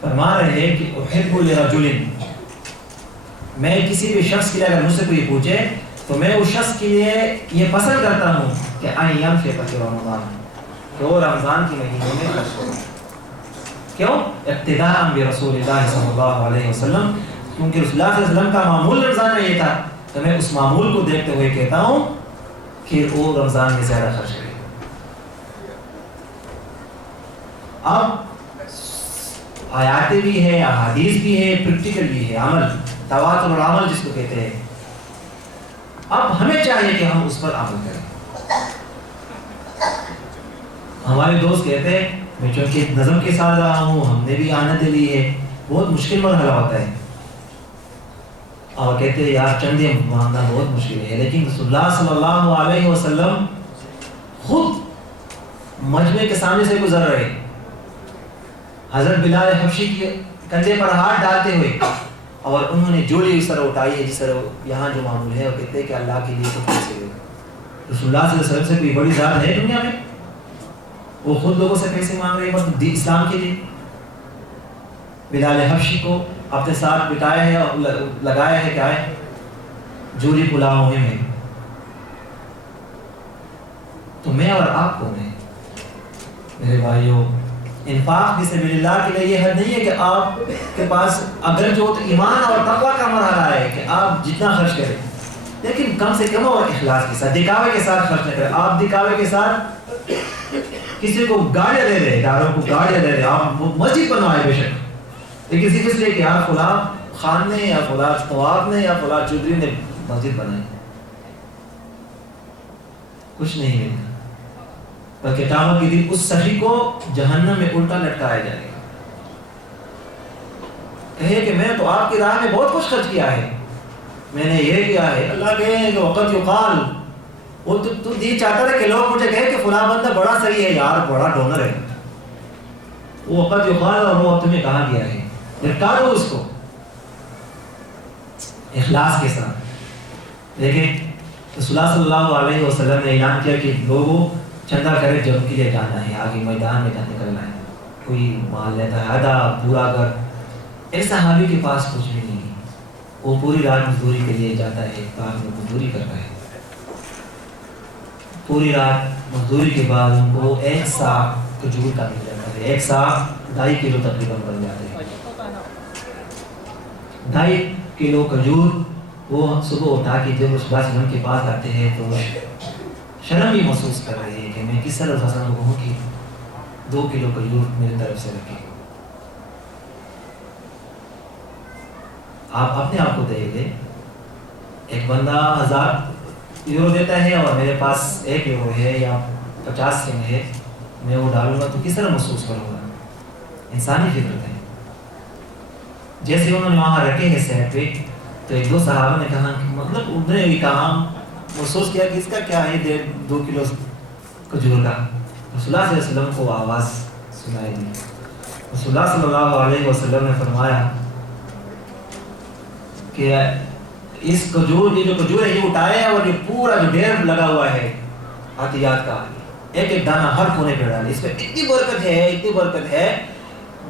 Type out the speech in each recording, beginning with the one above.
فرما رہے ہیں کہ احب لرجل، میں کسی بھی شخص کے لیے اگر مجھ سے کوئی پوچھے تو میں اس شخص کے لیے یہ پسند کرتا ہوں کہ ان ينفق في رمضان، کہ وہ رمضان کے مہینے میں خرچ کرے. کیوں؟ اقتداء برسول اللہ صلی اللہ علیہ وسلم، کیونکہ رسول اللہ صلی اللہ علیہ وسلم کا معمول رمضان میں یہ تھا، تو میں اس معمول کو دیکھتے ہوئے کہتا ہوں کہ وہ رمضان میں زیادہ خرچ کرے. اب آیات بھی ہے، احادیث بھی ہے، پریکٹیکل بھی ہے، عمل، تواتر العمل جس کو کہتے ہیں. اب ہمیں چاہیے کہ ہم اس پر عمل کریں. ہمارے دوست کہتے ہیں، میں چونکہ نظم کے ساتھ رہا ہوں، ہم نے بھی عادت لی ہے، بہت مشکل مرحلہ ہوتا ہے، اور کہتے ہیں یار چندے مانگنا بہت مشکل ہے. لیکن رسول اللہ صلی اللہ علیہ وسلم خود مجمع کے سامنے سے گزر رہے، حضرت بلال حبشی کے کندھے پر ہاتھ ڈالتے ہوئے، اور انہوں نے جوڑی اس طرح اٹھائی ہے جس طرح یہاں جو معمول ہے، وہ کہتے ہیں کہ اللہ کے لیے کچھ پیسے دے. رسول اللہ صلی اللہ علیہ وسلم سے کوئی بڑی ذات ہے دنیا میں؟ وہ خود لوگوں سے پیسے مانگ رہے ہیں دین اسلام کے لیے. بلال حبشی کو اپنے ساتھ بٹایا ہے اور لگایا ہے، کیا ہے؟ جوڑی پلا مہم ہے. تو میں اور آپ کون ہیں میرے بھائیوں؟ انفاق فی سبیل اللہ کے لیے یہ حد نہیں ہے کہ آپ کے پاس اگر جو ایمان اور تقویٰ کا مرحلہ ہے کہ آپ جتنا خرچ کریں، لیکن کم سے کم اور اخلاص کے ساتھ، دکھاوے کے ساتھ خرچ نہ کریں. آپ دکھاوے کے ساتھ کسی کو گاڑیاں دے رہے، اداروں کو گاڑیاں دے رہے، آپ مسجد بنوائے بے شک، لیکن صرف اس لیے کہ یار فلاں خان نے یا فلاں نواب نے یا فلاں چودھری نے مسجد بنائی، کچھ نہیں ملتا. بلکہ قیامت کے دن اس سخی کو جہنم میں الٹا لٹکایا جائے گا. کہے کہ میں تو آپ کی راہ میں بہت کچھ خرچ کیا ہے، میں نے یہ کیا ہے. اللہ کہے کہ وقت یقال، وہ تو یہ چاہتا تھا کہ لوگ مجھے کہے کہ فلاں بندہ بڑا صحیح ہے، یار بڑا ڈونر ہے. وہ وقت یقال، اور وہ تمہیں کہا گیا ہے لٹکارو اس کو اخلاص کے ساتھ. لیکن رسول اللہ صلی اللہ علیہ وسلم نے اعلان کیا کہ لوگوں چندہ کرے جب کے لیے جانا ہے، آگے میدان میں جانے نکلنا ہے. کوئی مال لیتا ہے آدھا پورا گھر. ایک صحابی کے پاس کچھ بھی نہیں، وہ پوری رات مزدوری کے لیے جاتا ہے، باغ میں مزدوری کرتا ہے. پوری رات مزدوری کے بعد ان کو 1 سا کھجور کا مل جاتا ہے. 1 سا 2.5 کلو تقریباً بن جاتے ہیں. 2.5 کلو کھجور وہ صبح اٹھا کے جب رسول اللہ صلی اللہ علیہ وسلم کے پاس آتے ہیں تو شرم بھی محسوس کر رہے ہیں کہ میں کس طرح حسن کو کہوں کہ 2 کلو کھجور میری طرف سے رکھے. آپ اپنے آپ کو دے دیں. ایک بندہ 1000 یورو دیتا ہے اور میرے پاس 1 یورو ہے یا 50 سینٹ ہے، میں وہ ڈالوں گا تو کس طرح محسوس کروں گا؟ انسانی فطرت ہے. جیسے انہوں نے وہاں رکھے ہیں سیٹ پہ، تو 1-2 صحابہ نے کہا کہ مطلب انہوں نے یہ کہا محسوس کیا کہ اس کا کیا ہے 2 کلو کھجور کا. رسول اللہ صلی اللہ علیہ وسلم کو آواز سنائی دی. رسول اللہ صلی اللہ علیہ وسلم نے فرمایا کہ اس کھجور، یہ جو کھجور ہے یہ اٹھائے اور یہ پورا جو ڈھیر لگا ہوا ہے عطیات کا، ایک ایک دانہ ہر کونے پہ ڈالے. اس میں اتنی برکت ہے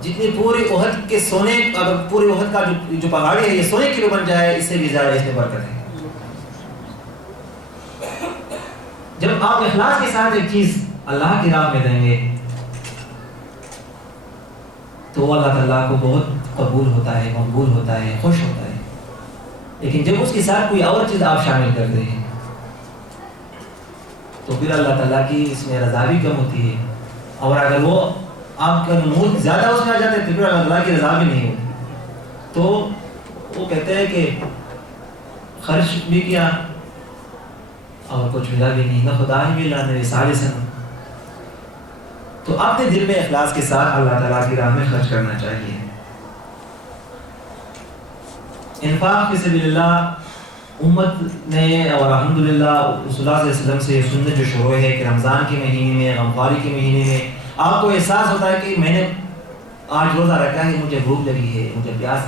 جتنی پوری احد کے سونے، اگر پوری احد کا جو پہاڑی ہے یہ سونے کی بن جائے اس سے بھی زیادہ اس میں برکت ہے. جب آپ اخلاص کے ساتھ ایک چیز اللہ کی راہ میں دیں گے تو اللہ تعالیٰ کو بہت قبول ہوتا ہے، مقبول ہوتا ہے، خوش ہوتا ہے. لیکن جب اس کے ساتھ کوئی اور چیز آپ شامل کر دیں تو پھر اللہ تعالیٰ کی اس میں رضا بھی کم ہوتی ہے. اور اگر وہ آپ کا نمود زیادہ اس میں آ جاتے ہیں تو پھر اللہ تعالیٰ کی رضا بھی نہیں ہوتی. تو وہ کہتے ہیں کہ خرچ بھی کیا اور کچھ ملا بھی نہیں، نہ خدا ہی ملا نہ رسالے سے. تو اپنے دل میں اخلاص کے ساتھ اللہ تعالیٰ کی راہ میں خرچ کرنا چاہیے. انفاق فی سبیل اللہ امت نے، اور الحمدللہ رسول اللہ صلی اللہ علیہ وسلم سے سنت جو شروع ہے کہ رمضان کے مہینے میں، غمخواری کے مہینے میں آپ کو احساس ہوتا ہے کہ میں نے آج روزہ رکھا ہے، مجھے بھوک لگی ہے، مجھے پیاس.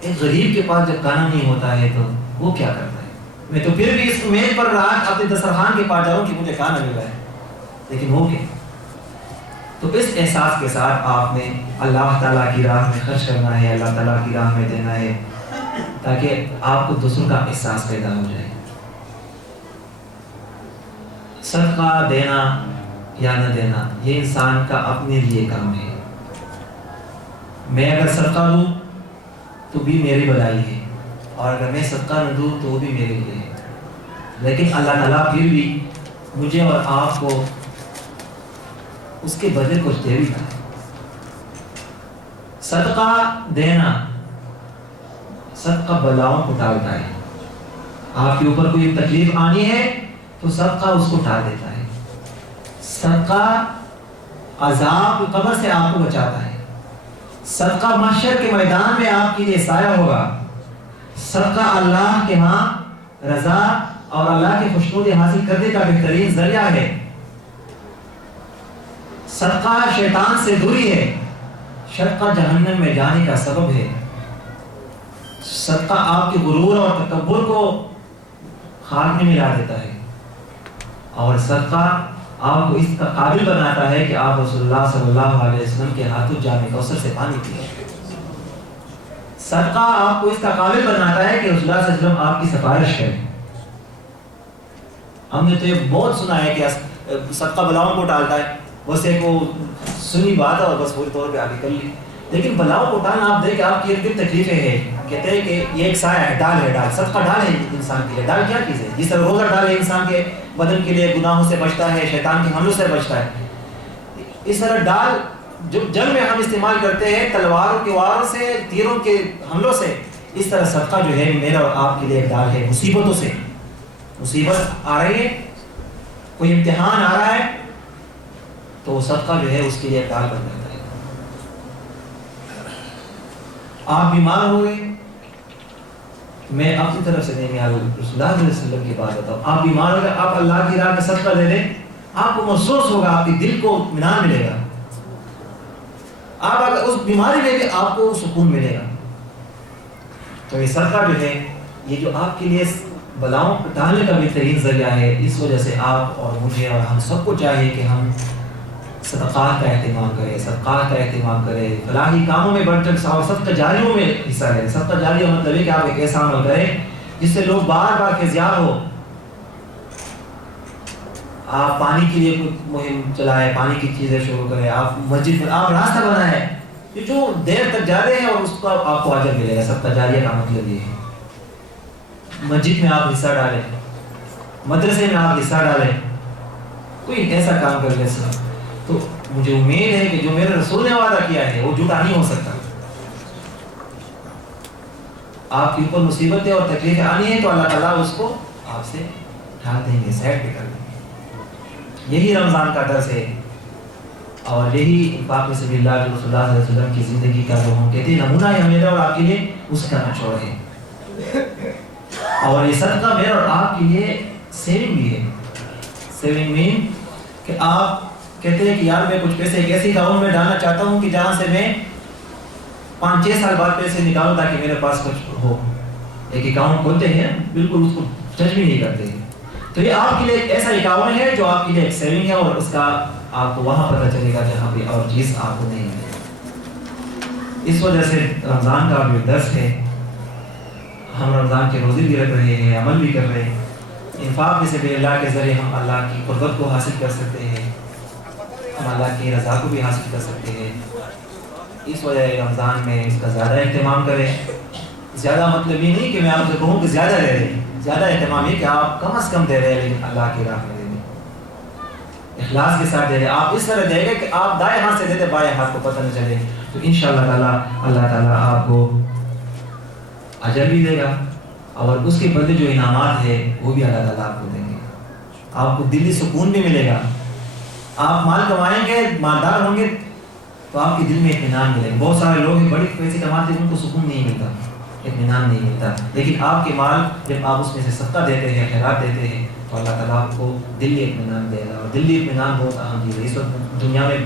ایک غریب کے پاس جب کھانا نہیں ہوتا ہے تو وہ کیا کرتا ہے؟ میں تو پھر بھی اس میز پر رات اپنے دسترخوان کے پاس جاؤں کہ مجھے کھانا مل رہا ہے، لیکن وہ کیا؟ تو اس احساس کے ساتھ آپ نے اللہ تعالیٰ کی راہ میں خرچ کرنا ہے، اللہ تعالیٰ کی راہ میں دینا ہے، تاکہ آپ کو دوسروں کا احساس پیدا ہو جائے۔ صدقہ دینا یا نہ دینا یہ انسان کا اپنے لیے کام ہے۔ میں اگر صدقہ دوں تو بھی میری بھلائی ہے، اور اگر میں صدقہ نہ دوں تو وہ بھی میرے لیے ہے، لیکن اللہ تعالیٰ پھر بھی مجھے اور آپ کو اس کے بدلے کچھ دے بھی ہے۔ صدقہ دینا، صدقہ بلاؤں کو ٹالتا ہے۔ آپ کے اوپر کوئی تکلیف آنی ہے تو صدقہ اس کو ٹال دیتا ہے۔ صدقہ عذاب قبر سے آپ کو بچاتا ہے۔ صدقہ محشر کے میدان میں آپ کے لیے سایہ ہوگا۔ صدقہ اللہ کے ہاں رضا اور اللہ کی خوشنودی حاصل کرنے کا بہترین ذریعہ ہے۔ صدقہ شیطان سے دوری ہے، صدقہ جہنم میں جانے کا سبب ہے۔ صدقہ آپ کے غرور اور تکبر کو خاک میں ملا دیتا ہے، اور صدقہ آپ کو اس کا قابل بناتا ہے کہ آپ رسول اللہ صلی اللہ علیہ وسلم کے ہاتھوں جام کوثر سے پانی پیے۔ صدقہ آپ کو اس کا قابل بناتا ہے کہ رسول اللہ صلی اللہ علیہ وسلم آپ کی سفارش کریں۔ ہم نے تو یہ بہت سنا ہے کہ صدقہ بلاؤں کو ٹالتا ہے، بس ایک وہ سنی بات ہے اور بس پوری طور پہ آگے کر لی، لیکن بلاؤں کو ٹالنا آپ دیکھ آپ کی ایک دن تکلیفیں ہیں، کہتے ہیں کہ یہ ایک سایہ ہے، ڈال ہے، ڈال صدقہ ڈال ہے انسان کے لیے۔ ڈال کیا چیز ہے؟ جس طرح روزہ ڈال ہے انسان کے بدن کے لیے، گناہوں سے بچتا ہے، شیطان کے حملوں سے بچتا ہے، اس طرح ڈال جو جنگ میں ہم استعمال کرتے ہیں تلواروں کے واروں سے، تیروں کے حملوں سے، اس طرح صدقہ جو ہے میرا اور آپ کے لیے ایک ڈال ہے مصیبتوں سے۔ مصیبت آ رہی ہے، کوئی امتحان آ رہا ہے، تو صدقہ جو ہے اس کے لیے ایک ڈال بن جاتا ہے۔ آپ بیمار ہو گئے، میں اپنی طرف سے نہیں، میں رسول اللہ علیہ وسلم کی بات بتاؤں، آپ بیمار ہو گئے، آپ اللہ کی راہ میں صدقہ دے دیں، آپ کو محسوس ہوگا، آپ کے دل کو اطمینان ملے گا، آپ اگر اس بیماری میں بھی آپ کو سکون ملے گا۔ تو یہ صدقہ جو ہے یہ جو آپ کے لیے بلاؤں کو ٹالنے کا بہترین ذریعہ ہے، اس وجہ سے آپ اور مجھے اور ہم سب کو چاہیے کہ ہم صدقات کا اہتمام کریں، صدقات کا اہتمام کریں، فلاحی کاموں میں بڑھ چڑھ اور صدقہ جاریوں میں حصہ لیں۔ صدقہ جاریہ مطلب ہے کہ آپ ایک ایسا عمل کریں جس سے لوگ بار بار فیضیاب ہو۔ آپ پانی کے لیے کوئی مہم چلائیں، پانی کی چیزیں شروع کریں، آپ مسجد میں آپ راستہ بنائیں، یہ جو دیر تک جا رہے ہیں اور اس کا آپ کو اجر ملے گا۔ صدقہ جاریہ کا مطلب یہ ہے۔ مسجد میں آپ حصہ ڈالیں، مدرسے میں آپ حصہ ڈالیں، کوئی ایسا کام کر لیں سر، تو مجھے امید ہے کہ جو میرے رسول نے وعدہ کیا ہے وہ جھوٹا نہیں ہو سکتا۔ آپ کے اوپر مصیبتیں اور تکلیفیں آنی ہیں تو اللہ تعالیٰ اس کو آپ سے ڈھال دیں گے، سیٹ بھی کر دیں گے۔ یہی رمضان کا درس ہے، اور یہی انفاق فی سبیل اللہ جو رسول اللہ صلی اللہ علیہ وسلم کی زندگی کا جو ہم کہتے ہیں نمونہ ہے میرا اور آپ کے لیے، اس کا نچوڑ ہے۔ اور یہ صدقہ میرا اور آپ کے لیے سیونگ بھی ہے۔ سیونگ مین کہ آپ کہتے ہیں کہ یار میں کچھ پیسے ایک ایسی اکاؤنٹ میں ڈالنا چاہتا ہوں کہ جہاں سے میں 5-6 سال بعد پیسے نکالوں تاکہ میرے پاس کچھ ہو۔ ایک اکاؤنٹ کھولتے ہیں بالکل اس کو ٹچ بھی نہیں کرتے ہیں، تو یہ آپ کے لیے ایک ایسا اکاؤنٹ ہے جو آپ کے لیے ایک سیونگ ہے، اور اس کا آپ کو وہاں پتہ چلے گا جہاں پہ اور چیز آپ کو نہیں ملے گی۔ اس وجہ سے رمضان کا جو درس ہے، ہم رمضان کے روزے بھی رکھ رہے ہیں، عمل بھی کر رہے ہیں، انفاق فی سبیل اللہ کے ذریعے ہم اللہ کی قربت کو حاصل کر سکتے ہیں، ہم اللہ کی رضا کو بھی حاصل کر سکتے ہیں۔ اس وجہ رمضان میں اس کا زیادہ اہتمام کریں۔ زیادہ مطلب یہ نہیں کہ میں آپ سے کہوں کہ زیادہ دے دیں، زیادہ اہتمام یہ کہ آپ کم از کم دے دیں، لیکن اللہ کی راہ میں دے دیں، اخلاص کے ساتھ دے دیں۔ آپ اس طرح دیں گے کہ آپ دائیں ہاتھ سے دے دیں، بائیں ہاتھ کو پتہ نہ چلے، تو انشاءاللہ تعالیٰ اللہ تعالیٰ آپ کو اجر بھی دے گا، اور اس کے بدلے جو انعامات ہے وہ بھی اللہ تعالیٰ آپ کو دیں گے۔ آپ کو دلی سکون بھی ملے گا، آپ مال کمائیں گے، مالدار ہوں گے تو آپ کے دل میں اطمینان ملے گا۔ بہت سارے لوگ بڑے پیسے کماتے ہیں، ان کو سکون نہیں ملتا، اطمینان نہیں ملتا، لیکن آپ کے مال جب آپ اس میں سے صدقہ دیتے ہیں، خیرات دیتے ہیں، تو اللہ تعالیٰ آپ کو دلی اطمینان دے گا۔ اور دلی اطمینان بہت اہم چیز ہے۔ اس وقت دنیا میں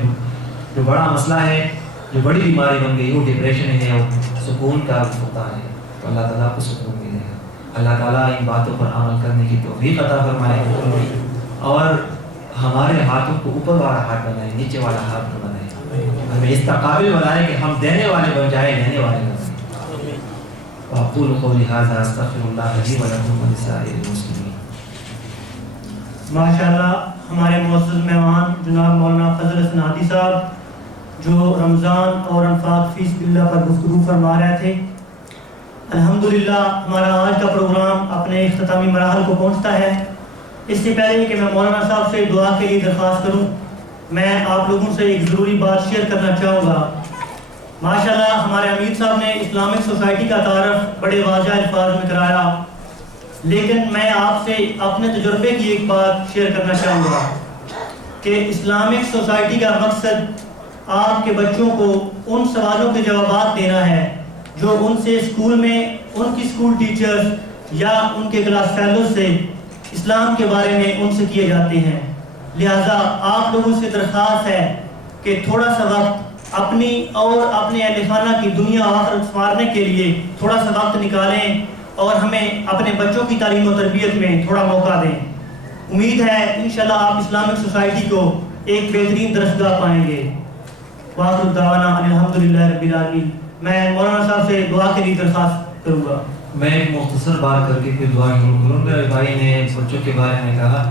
جو بڑا مسئلہ ہے، جو بڑی بیماری بن گئی وہ ڈپریشن ہے اور سکون کا ہوتا ہے، تو اللہ تعالیٰ آپ کو سکون ملے گا۔ اللہ تعالیٰ ان باتوں پر عمل کرنے کی توفیق عطا فرمائے، اور ہمارے ہاتھوں کو اوپر والا ہاتھ بنائے، نیچے والا ہاتھ بنائے۔ ہمیں اس قابل بنائے کہ ہم دینے والے بن جائیں، لینے والے بن جائیں۔ وأقول قولي هذا أستغفر الله لي ولكم ولسائر المسلمين۔ ماشاءاللہ ہمارے معزز مہمان جناب مولانا فضل حسن ہادی صاحب جو رمضان اور انفاق فی سبیل اللہ پر گفتگو فرما رہے تھے، الحمدللہ ہمارا آج کا پروگرام اپنے اختتامی مراحل کو پہنچتا ہے۔ اس سے پہلے کہ میں مولانا صاحب سے دعا کے لیے درخواست کروں، میں آپ لوگوں سے ایک ضروری بات شیئر کرنا چاہوں گا۔ ماشاءاللہ ہمارے امیر صاحب نے اسلامک سوسائٹی کا تعارف بڑے واضح الفاظ میں کرایا، لیکن میں آپ سے اپنے تجربے کی ایک بات شیئر کرنا چاہوں گا کہ اسلامک سوسائٹی کا مقصد آپ کے بچوں کو ان سوالوں کے جوابات دینا ہے جو ان سے اسکول میں ان کی اسکول ٹیچرز یا ان کے کلاس فیلوز سے اسلام کے بارے میں ان سے کیے جاتے ہیں۔ لہٰذا آپ لوگوں سے درخواست ہے کہ تھوڑا سا وقت اپنی اور اپنے اہل خانہ کی دنیا آخرت سنوارنے کے لیے تھوڑا سا وقت نکالیں اور ہمیں اپنے بچوں کی تعلیم و تربیت میں تھوڑا موقع دیں۔ امید ہے انشاءاللہ آپ اسلامک سوسائٹی کو ایک بہترین درسگاہ پائیں گے۔ وآخر دعوانا الحمدللہ رب العالمین۔ میں مولانا صاحب سے دعا کے لیے درخواست کروں گا۔ میں ایک مختصر بات کر کے پھر دعا شروع کروں گا۔ بھائی نے بچوں کے بارے میں کہا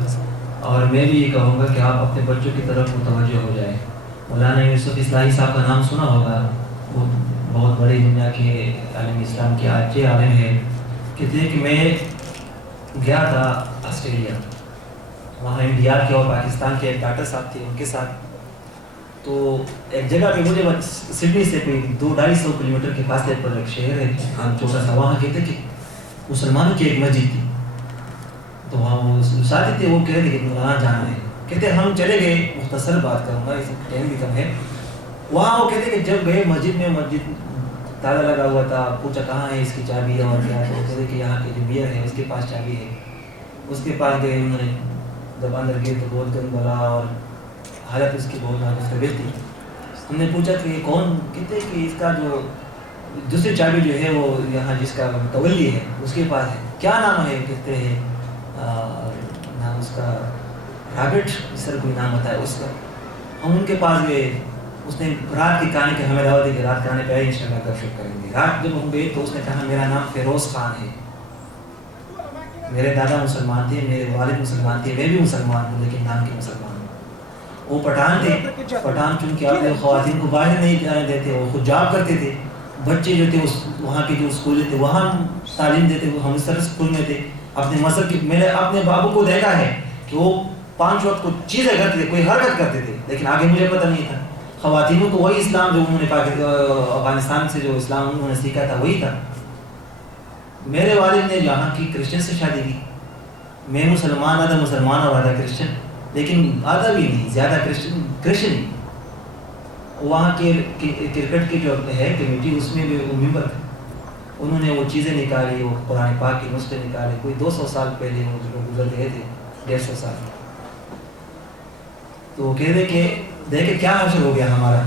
اور میں بھی یہ کہوں گا کہ آپ اپنے بچوں کی طرف متوجہ ہو جائیں۔ مولانا یوسف اصلاحی صاحب کا نام سنا ہوگا، وہ بہت بڑی دنیا کے عالم اسلام کے اچھے عالم ہیں۔ کہتے ہیں کہ میں گیا تھا آسٹریلیا، وہاں انڈیا کے اور پاکستان کے ایک ڈاکٹر صاحب تھے، ان کے ساتھ تو ایک جگہ پہ مجھے سڈنی سے کوئی 200-250 کلومیٹر کے فاصلے پر ایک شہر ہے چھوٹا سا، وہاں کہتے کہ مسلمانوں کی ایک مسجد تھی، تو وہاں وہ ساتھی تھے، وہ کہہ رہے تھے کہ وہاں جانا ہے۔ کہتے ہم چلے گئے، مختصر بات کروں گا، اس ٹائم بھی کم ہے۔ وہاں وہ کہتے کہ جب گئے مسجد میں، مسجد تالا لگا ہوا تھا، پوچھا کہاں ہے اس کی چابی اور کیا، تو کہتے کہ یہاں کے جو میئر ہے اس کے پاس چابی ہے۔ اس کے پاس گئے، انہوں نے جب اندر گئے تو بہت گند بلا اور حالت اس کی بہت ناقص تھی۔ ہم نے پوچھا کہ یہ کون، کہتے کہ اس کا جو دوسری چابی جو ہے وہ یہاں جس کا تولی ہے اس کے پاس ہے۔ کیا نام ہے؟ کہتے ہیں نام اس کا رابرٹ، سر کوئی نام ہوتا ہے اس کا۔ ہم ان کے پاس گئے، اس نے رات کی کہانی کہ ہمیں دعوت دی کہ رات کرانے پہ آئے، انشاءاللہ گپ شپ کریں گے۔ رات جب ہم گئے تو اس نے کہا میرا نام فیروز خان ہے، میرے دادا مسلمان تھے، میرے والد مسلمان تھے، میں بھی مسلمان ہوں لیکن نام کے مسلمان ہوں۔ وہ پٹھان تھے، پٹھان چونکہ اپنے خواتین کو باہر نہیں جانے دیتے، وہ خود جاب کرتے تھے۔ بچے جو تھے وہاں کے جو اسکول تھے وہاں تعلیم دیتے، وہ ہم اس طرح اسکول میں تھے۔ اپنے مذہب کی، میں نے اپنے بابو کو دیکھا ہے کہ وہ 5 وقت کو چیزیں کرتے تھے، کوئی حرکت کرتے تھے، لیکن آگے مجھے پتہ نہیں تھا۔ خواتینوں کو وہی اسلام جو انہوں نے افغانستان سے جو اسلام انہوں نے سیکھا تھا وہی تھا۔ میرے والد نے یہاں کی کرسچن سے شادی کی، میں مسلمان، آدھا مسلمان اور آدھا کرسچن، لیکن آدھا بھی نہیں، زیادہ کرسچن ہی۔ وہاں کے کرکٹ کی جو ہے کمیٹی، اس میں بھی وہ ممبر تھے، انہوں نے وہ چیزیں نکالی، وہ قرآن پاک کے نسخے نکالے، کوئی 200 سال پہلے وہ جو گزر گئے تھے، 150 سال۔ تو وہ کہہ رہے کہ دیکھیں کیا حشر ہو گیا ہمارا۔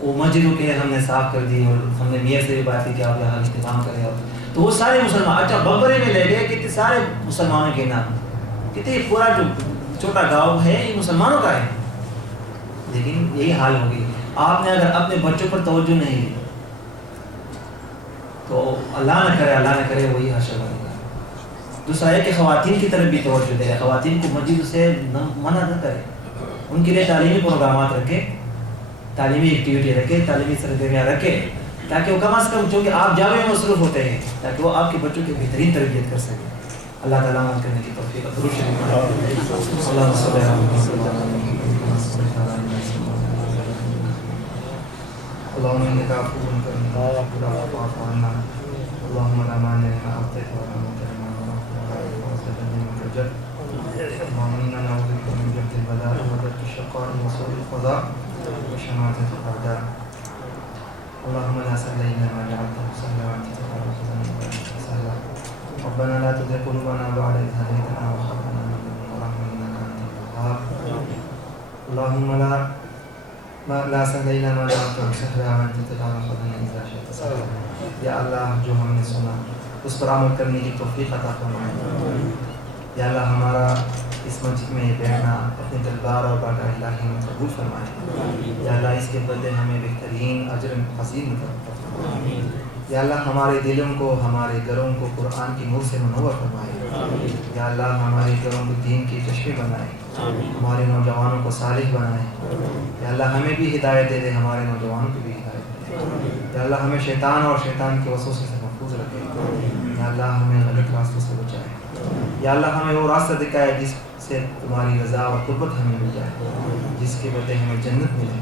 وہ مسجدوں کے ہم نے صاف کر دی اور ہم نے میئر سے بھی بات کی کہ آپ یہاں اہتمام کریں، تو وہ سارے مسلمان، اچھا بمبرے میں لے گئے کہ سارے مسلمانوں کے نام، کہتے یہ پورا جو چھوٹا گاؤں ہے یہ مسلمانوں کا ہے۔ لیکن یہی حال ہو گئی۔ آپ نے اگر اپنے بچوں پر توجہ نہیں دی تو اللہ نہ کرے وہی حشر بنے گا۔ دوسرا ہے کہ خواتین کی طرف بھی توجہ دے، خواتین کو مسجد سے منع نہ کرے، ان کے لیے تعلیمی پروگرامات رکھے، تعلیمی ایکٹیویٹی رکھے، تعلیمی سرگرمیاں رکھے، تاکہ وہ کم از کم، چونکہ آپ جامع میں مصروف ہوتے ہیں، تاکہ وہ آپ کے بچوں کی بہترین تربیت کر سکیں۔ اللہ تعالیٰ عمل کرنے کی توفیق عطا فرمائے۔ اللہم صلی علی محمد اللهم انك عفو كريم فاعف عنا اللهم لا مانع لما اعطيت ولا مانع لما منعت ولا تجد منك الجد اللهم انا نعوذ بك من جهد البلاء ودرك الشقاء وسوء القضاء وشماتة الاعداء اللهم لا سهل الا ما جعلته سهلا وانت تجعل الحزن اذا شئت سهلا ربنا لا تزغ قلوبنا بعد إذ هديتنا وهب لنا من لدنك رحمة انك انت الوهاب اللهم لا سهل الا ما جعلته سهلا وانت تجعل الحزن اذا شئت سهلا۔ یا اللہ جو ہم نے سنا اس پر عمل کرنے کی توفیق عطا فرمائے۔ یا اللہ ہمارا اس مسجد میں بیٹھنا اپنے دربار اور بارگاہ الہی میں قبول فرمائے. یا اللہ اس کے بدلے ہمیں بہترین اجر عظیم عطا فرمائے. یا اللہ ہمارے دلوں کو ہمارے گھروں کو قرآن کی نور سے منور فرمائے. یا اللہ ہمارے گھروں کو دین کے چشمے بنائے, ہمارے نوجوانوں کو صالح بنائے. یا اللہ ہمیں بھی ہدایت دے دے, ہمارے نوجوانوں کو بھی ہدایت دے دے. یا اللہ ہمیں شیطان اور شیطان کے وسوسے سے محفوظ رکھے. یا اللہ ہمیں غلط راستوں سے بچائے. یا اللہ ہمیں وہ راستہ دکھائے جس سے تمہاری رضا اور قربت ہمیں مل جائے, جس کے بدلے ہمیں جنت ملے.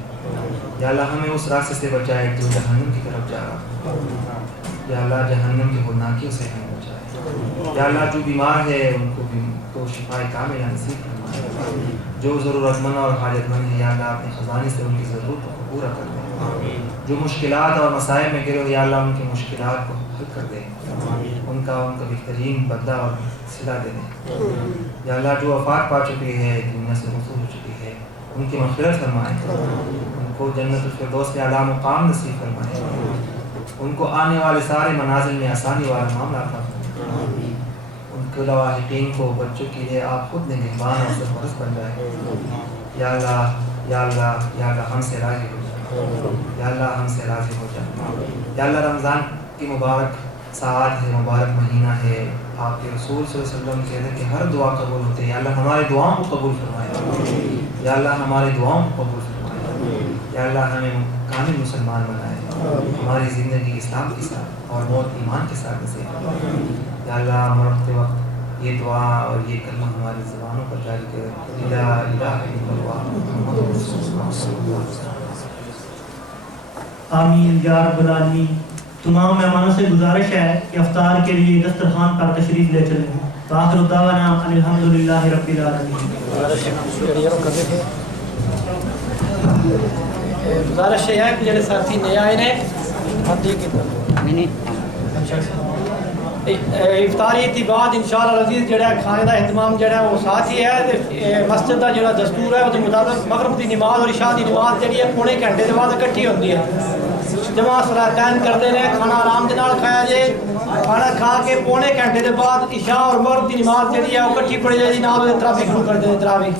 یا اللہ ہمیں اس راستے سے بچائے جو جہنم کی طرف جا رہا. یا اللہ جہنم کے ہولناکیوں سے ہمیں بچائے. یا اللہ جو بیمار ہے ان کو بھی تو شفا کاملہ نصیب فرمائے. جو ضرورت مند اور حاجت مند ہے یا اللہ اپنے خزانے سے ان کی ضرورت کو پورا کر دے. جو مشکلات اور مسائل میں گرے ہو یا اللہ ان کی مشکلات کو حل کر دے, ان کا بہترین بدلہ اور صلہ دے دے. یا اللہ جو وفات پا چکی ہے, دنیا سے رخصت ہو چکی ہے, ان کی مغفرت فرمائے, ان کو جنت الفردوس کے اعلیٰ مقام نصیب فرمائے, ان کو آنے والے سارے منازل میں آسانی والا معاملہ عطا فرمائے. ان کے لواحقین کو بچوں کے لیے آپ خود نگہبان اور سرپرست بن جائے. یا اللہ یا اللہ یا اللہ ہم سے راضی ہو جائے. یا اللہ ہم سے راضی ہو جائے. یا اللہ رمضان کی مبارک ساعت ہے, مبارک مہینہ ہے. آپ کے رسول صلی اللہ علیہ وسلم کہتے ہیں کہ ہر دعا قبول ہوتی ہے. یا اللہ ہماری دعاؤں کو قبول فرمائے. یا اللہ ہماری دعاؤں کو قبول فرمائے. یا اللہ ہمیں کامل مسلمان بنائے, ہماری زندگی اسلام کے ساتھ اور موت ایمان کے ساتھ نصیب فرمائے. یا اللہ مرتے وقت یہ دعا اور یہ کلمہ ہماری زبانوں پر جاری کرے. لا الہ الا اللہ محمد رسول اللہ صلی اللہ علیہ وسلم. آمین یا رب العالمین. تمام مہمانوں سے گزارش ہے کہ افطار کے لیے دسترخوان پر تشریف لے چلیں. آخر دعوانا الحمدللہ رب العالمین. گزارش ہے کہ جڑے ساتھی نئے آئے نے افطاری کے بعد انشاءاللہ عزیز جڑا کھانے کا اہتمام جڑا وہ ساتھ ہی ہے. مسجد کا جڑا دستور ہے اس مطابق مغرب کی نماز اور عشاء کی نماز جڑی ہے پونے گھنٹے کے بعد اکٹھی ہوتی ہے. جمع صلاتین کرتے ہیں, کھانا آرام کے نال کھایا جائے. کھانا کھا کے پونے گھنٹے کے بعد عشاء اور مغرب کی نماز جڑی ہے وہ اکٹھی پڑھی جائے. نال تراویح شروع کر دیں. تراویح